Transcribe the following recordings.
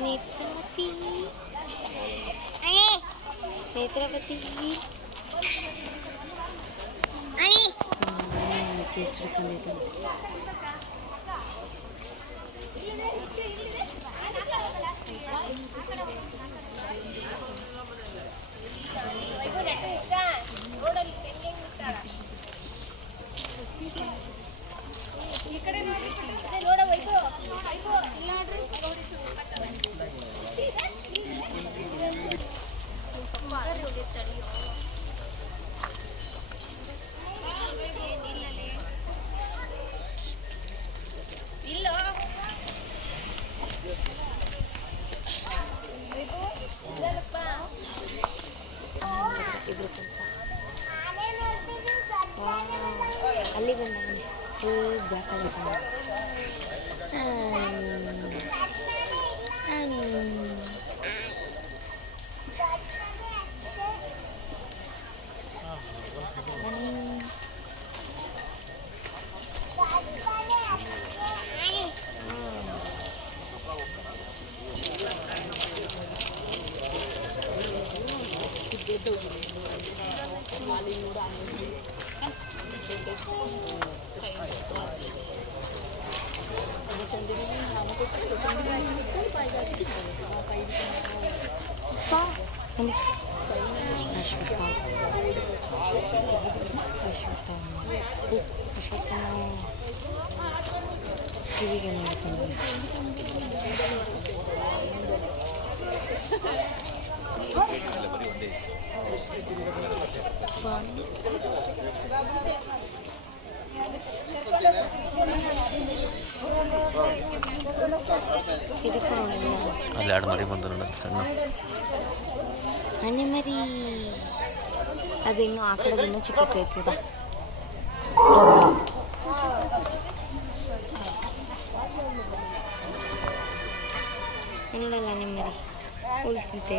ನೇತ್ರಾವತಿ ನೇತ್ರಾವತಿ చేసుకుంది ಅಲ್ಲಿ ಬಂದ ಫುಲ್ ಬ್ಲ್ಯಾಕ್ ಆಗಿತ್ತು ಕಿವಿಗೆ ನೋಡ್ತೀನಿ ಅಲ್ಲಿ ಎರಡು ಮರಿ ಬಂದಲ್ಲ ಸಣ್ಣ ಮನೆ ಮರಿ ಅದು ಇನ್ನೂ ಆ ಕಡೆ ಇನ್ನೂ ಚಿಕ್ಕೈತದ ಇನ್ನಲ್ಲ ನಿಮ್ಮ ಮರಿ ಉಳಿಸ್ಬಿಟ್ಟೈತೆ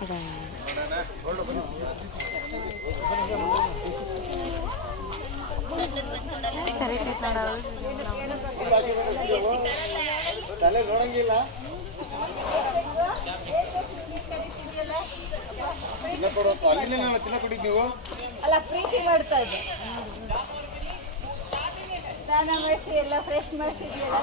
ಅದ ಕರೆಕ್ಟ್ ನೋಡಂಗಿಲ್ಲ ಅಲ್ಲಿ ತಿನ್ನ ಕೊಟ್ಟಿದ್ದು ನೀವು ಅಲ್ಲ ಪ್ರೀತಿ ಮಾಡ್ತಾ ಇದ್ದೆ ಸ್ನಾನ ಮಾಡಿಸಿ ಎಲ್ಲ ಫ್ರೆಶ್ ಮಾಡಿಸಿದ್ಯಲ್ಲ.